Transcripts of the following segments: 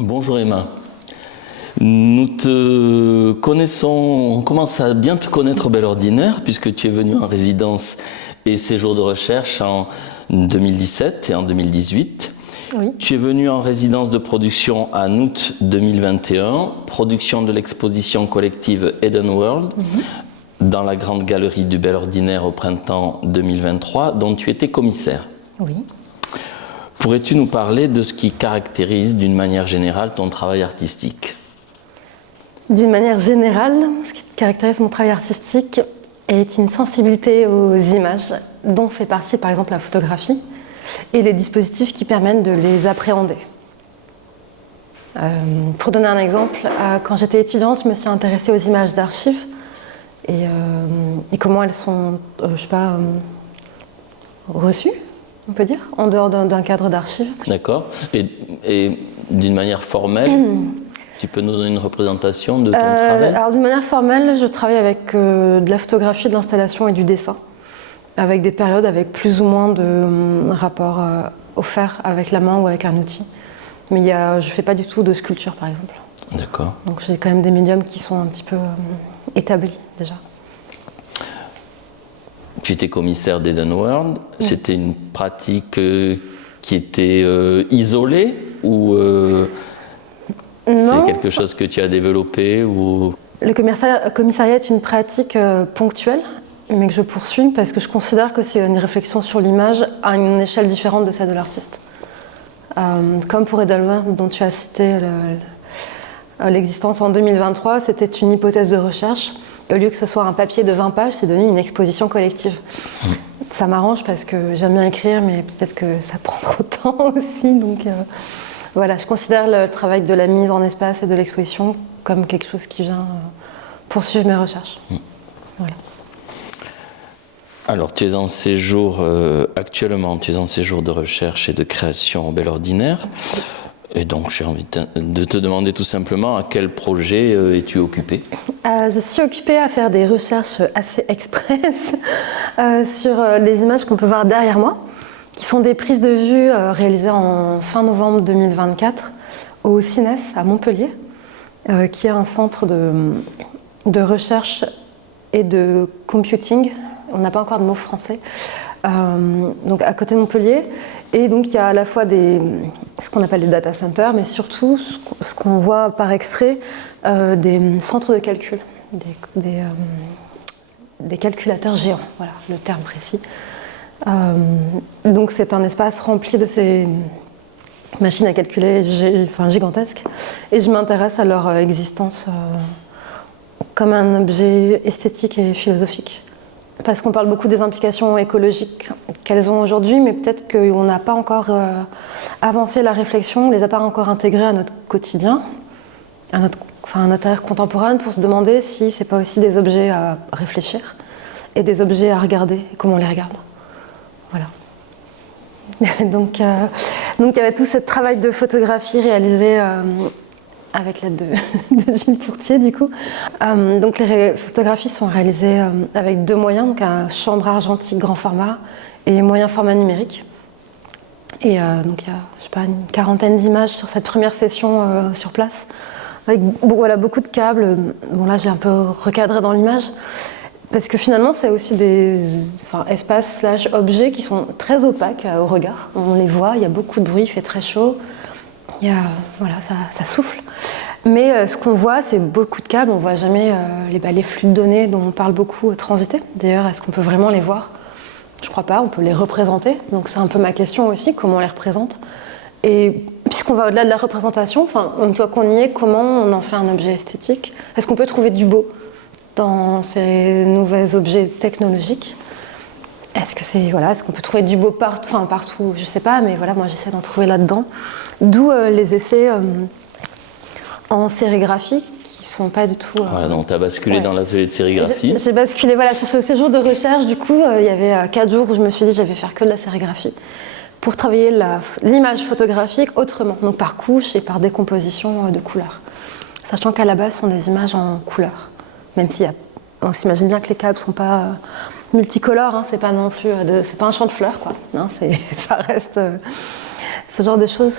Bonjour Emma. Nous te connaissons, on commence à bien te connaître au Bel Ordinaire puisque tu es venue en résidence et séjour de recherche en 2017 et en 2018. Oui. Tu es venue en résidence de production en août 2021, production de l'exposition collective Eden World dans la Grande Galerie du Bel Ordinaire au printemps 2023 dont tu étais commissaire. Oui. Pourrais-tu nous parler de ce qui caractérise d'une manière générale ton travail artistique ? D'une manière générale, ce qui caractérise mon travail artistique est une sensibilité aux images, dont fait partie par exemple la photographie, et les dispositifs qui permettent de les appréhender. Pour donner un exemple, quand j'étais étudiante, je me suis intéressée aux images d'archives et comment elles sont, reçues, on peut dire, en dehors d'un cadre d'archives. D'accord. Et d'une manière formelle, tu peux nous donner une représentation de ton travail ? Alors d'une manière formelle, je travaille avec de la photographie, de l'installation et du dessin, avec des périodes avec plus ou moins de rapports offerts avec la main ou avec un outil. Mais je ne fais pas du tout de sculpture, par exemple. D'accord. Donc j'ai quand même des médiums qui sont un petit peu établis déjà. Tu étais commissaire d'Eden World. Oui. C'était une pratique qui était isolée ou c'est quelque chose que tu as développé ou... Le commissariat est une pratique ponctuelle, mais que je poursuis parce que je considère que c'est une réflexion sur l'image à une échelle différente de celle de l'artiste. Comme pour Eden World, dont tu as cité l'existence en 2023, c'était une hypothèse de recherche. Au lieu que ce soit un papier de 20 pages, c'est devenu une exposition collective. Ça m'arrange parce que j'aime bien écrire, mais peut-être que ça prend trop de temps aussi. Donc voilà, je considère le travail de la mise en espace et de l'exposition comme quelque chose qui vient poursuivre mes recherches. Voilà. Alors, tu es en séjour, actuellement, tu es en séjour de recherche et de création au Bel Ordinaire. Et donc, j'ai envie de te demander tout simplement à quel projet es-tu occupée ? Je suis occupée à faire des recherches assez express sur les images qu'on peut voir derrière moi, qui sont des prises de vue réalisées en fin novembre 2024 au CINES à Montpellier, qui est un centre de recherche et de computing. On n'a pas encore de mot français. Donc à côté de Montpellier. Et donc il y a à la fois ce qu'on appelle des data centers, mais surtout ce qu'on voit par extrait, des centres de calcul, des calculateurs géants, voilà le terme précis. Donc c'est un espace rempli de ces machines à calculer gigantesques, et je m'intéresse à leur existence comme un objet esthétique et philosophique. Parce qu'on parle beaucoup des implications écologiques qu'elles ont aujourd'hui, mais peut-être qu'on n'a pas encore avancé la réflexion, on ne les a pas encore intégrées à notre quotidien, à notre ère contemporaine, pour se demander si ce n'est pas aussi des objets à réfléchir et des objets à regarder, et comment on les regarde. Voilà. Donc il y avait tout ce travail de photographie réalisé avec l'aide de Gilles Pourtier, du coup. Donc les photographies sont réalisées avec deux moyens, donc un chambre argentique grand format et moyen format numérique. Et donc il y a, une quarantaine d'images sur cette première session sur place, avec beaucoup de câbles. Bon, là j'ai un peu recadré dans l'image, parce que finalement c'est aussi des espaces / objets qui sont très opaques au regard. On les voit, il y a beaucoup de bruit, il fait très chaud. Ça souffle. Mais ce qu'on voit, c'est beaucoup de câbles. On ne voit jamais les flux de données dont on parle beaucoup transiter. D'ailleurs, est-ce qu'on peut vraiment les voir ? Je ne crois pas, on peut les représenter. Donc c'est un peu ma question aussi, comment on les représente. Et puisqu'on va au-delà de la représentation, une fois qu'on y est, comment on en fait un objet esthétique ? Est-ce qu'on peut trouver du beau dans ces nouveaux objets technologiques ? Est-ce qu'on peut trouver du beau partout, je sais pas, mais voilà, moi j'essaie d'en trouver là-dedans. D'où les essais en sérigraphie qui sont pas du tout... Voilà, donc tu as basculé dans l'atelier de sérigraphie. J'ai basculé, sur ce séjour de recherche, du coup, il y avait 4 jours où je me suis dit je vais faire que de la sérigraphie pour travailler l'image photographique autrement, donc par couche et par décomposition de couleurs. Sachant qu'à la base, ce sont des images en couleurs, même si on s'imagine bien que les câbles sont pas... multicolore, c'est pas non plus c'est pas un champ de fleurs, quoi. Non, ça reste ce genre de choses.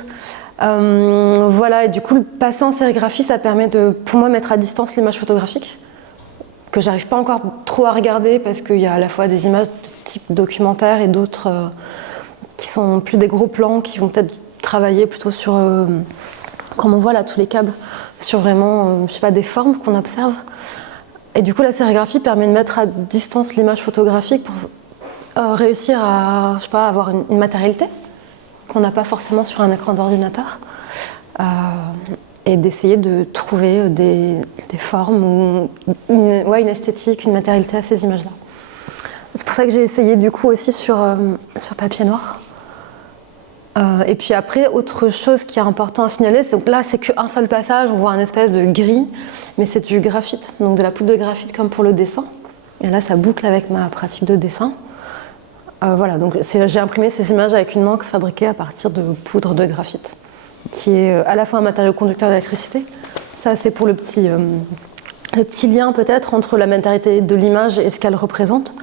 Voilà, et du coup, le passer en sérigraphie, ça permet de, pour moi, mettre à distance l'image photographique, que j'arrive pas encore trop à regarder parce qu'il y a à la fois des images de type documentaire et d'autres qui sont plus des gros plans, qui vont peut-être travailler plutôt sur, comme on voit là, tous les câbles, sur vraiment, je sais pas, des formes qu'on observe. Et du coup, la sérigraphie permet de mettre à distance l'image photographique pour réussir à, je sais pas, avoir une matérialité qu'on n'a pas forcément sur un écran d'ordinateur, et d'essayer de trouver des formes ou une esthétique, une matérialité à ces images-là. C'est pour ça que j'ai essayé du coup aussi sur papier noir. Et puis après, autre chose qui est important à signaler, c'est que là c'est qu'un seul passage, on voit un espèce de gris, mais c'est du graphite, donc de la poudre de graphite comme pour le dessin. Et là ça boucle avec ma pratique de dessin. Voilà, donc j'ai imprimé ces images avec une encre fabriquée à partir de poudre de graphite, qui est à la fois un matériau conducteur d'électricité. Ça, c'est pour le petit lien peut-être entre la matérialité de l'image et ce qu'elle représente.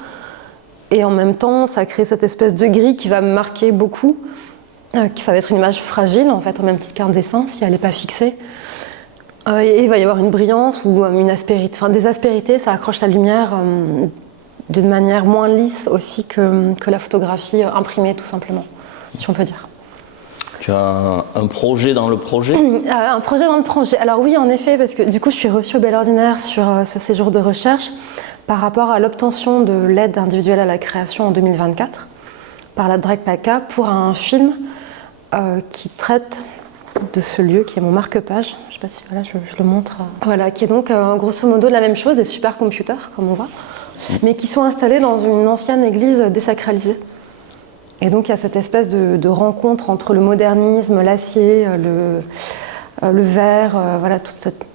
Et en même temps, ça crée cette espèce de gris qui va me marquer beaucoup, qui ça va être une image fragile, en fait, au même titre qu'un dessin, si elle n'est pas fixée. Et il va y avoir une brillance ou une aspérité, enfin des aspérités, ça accroche la lumière d'une manière moins lisse aussi que la photographie imprimée, tout simplement, si on peut dire. Tu as un projet dans le projet ? Un projet dans le projet. Alors oui, en effet, parce que du coup, je suis reçue au Bel Ordinaire sur ce séjour de recherche par rapport à l'obtention de l'aide individuelle à la création en 2024 par la DRECPACA pour un film qui traite de ce lieu qui est mon marque-page. Je ne sais pas si voilà, je le montre. Voilà, qui est donc grosso modo la même chose, des supercomputers, comme on voit, mais qui sont installés dans une ancienne église désacralisée. Et donc il y a cette espèce de rencontre entre le modernisme, l'acier, le verre, voilà, tout cet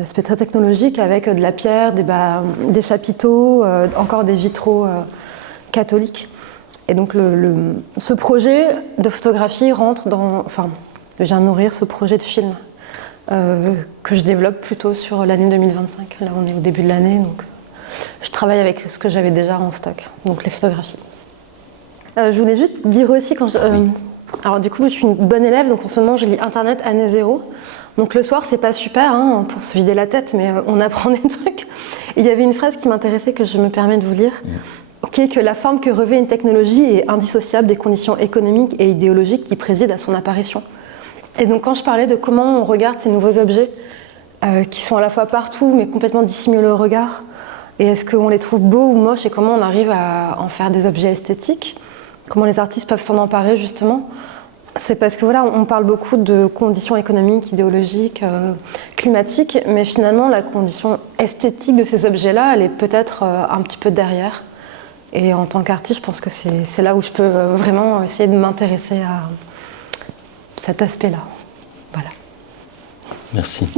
aspect très technologique avec de la pierre, des chapiteaux, encore des vitraux catholiques. Et donc ce projet de photographie rentre dans, enfin, vient nourrir ce projet de film que je développe plutôt sur l'année 2025. Là on est au début de l'année, donc je travaille avec ce que j'avais déjà en stock, donc les photographies. Je voulais juste dire aussi, alors du coup je suis une bonne élève, donc en ce moment je lis Internet année 0. Donc le soir c'est pas super hein, pour se vider la tête, mais on apprend des trucs. Et il y avait une phrase qui m'intéressait que je me permets de vous lire, qui est que la forme que revêt une technologie est indissociable des conditions économiques et idéologiques qui président à son apparition. Et donc quand je parlais de comment on regarde ces nouveaux objets, qui sont à la fois partout mais complètement dissimulés au regard, et est-ce qu'on les trouve beaux ou moches et comment on arrive à en faire des objets esthétiques, comment les artistes peuvent s'en emparer justement, c'est parce que voilà, on parle beaucoup de conditions économiques, idéologiques, climatiques, mais finalement la condition esthétique de ces objets-là, elle est peut-être un petit peu derrière. Et en tant qu'artiste, je pense que c'est là où je peux vraiment essayer de m'intéresser à cet aspect-là. Voilà. Merci.